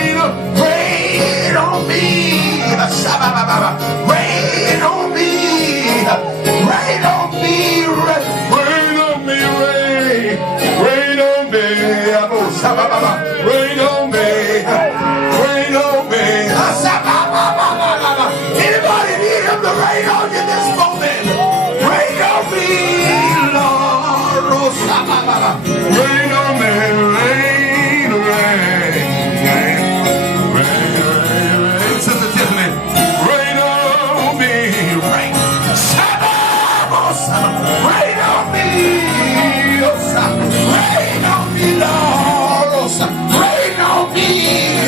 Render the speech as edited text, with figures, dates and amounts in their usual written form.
rain on me. Rain on me. Rain on me. Rain on me. Rain on me. Rain on me. Rain on me. Anybody need him to rain on you this moment? Rain on me, Lord. Rain on me. Rain, rain, rain, rain, rain, rain. Sister Tiffany, rain on me. Rain. Rain on me. Rain on me, Lord. Rain on me.